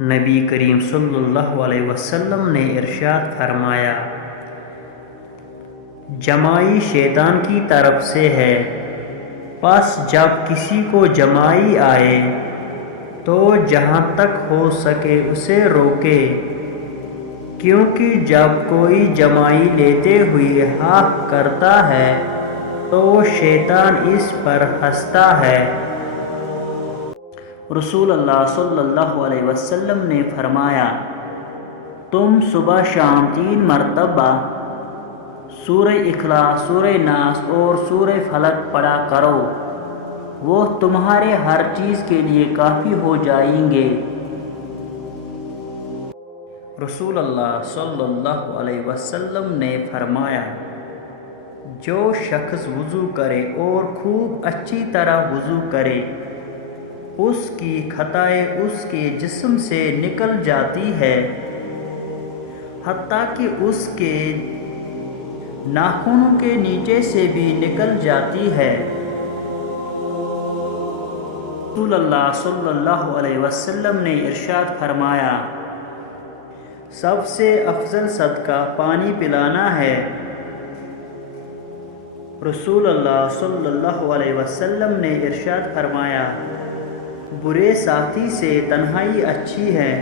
نبی کریم صلی اللہ علیہ وسلم نے ارشاد فرمایا، جمائی شیطان کی طرف سے ہے، پس جب کسی کو جمائی آئے تو جہاں تک ہو سکے اسے روکے، کیونکہ جب کوئی جمائی لیتے ہوئے ہاں کرتا ہے تو شیطان اس پر ہنستا ہے۔ رسول اللہ صلی اللہ علیہ وسلم نے فرمایا، تم صبح شام 3 مرتبہ سورہ اخلاص، سورہ ناس اور سورہ فلق پڑھا کرو، وہ تمہارے ہر چیز کے لیے کافی ہو جائیں گے۔ رسول اللہ صلی اللہ علیہ وسلم نے فرمایا، جو شخص وضو کرے اور خوب اچھی طرح وضو کرے، اس کی خطائیں اس کے جسم سے نکل جاتی ہے، حتیٰ کہ اس کے ناخنوں کے نیچے سے بھی نکل جاتی ہے۔ رسول اللہ صلی اللہ علیہ وسلم نے ارشاد فرمایا، سب سے افضل صدقہ پانی پلانا ہے۔ رسول اللہ صلی اللہ علیہ وسلم نے ارشاد فرمایا، برے ساتھی سے تنہائی اچھی ہے۔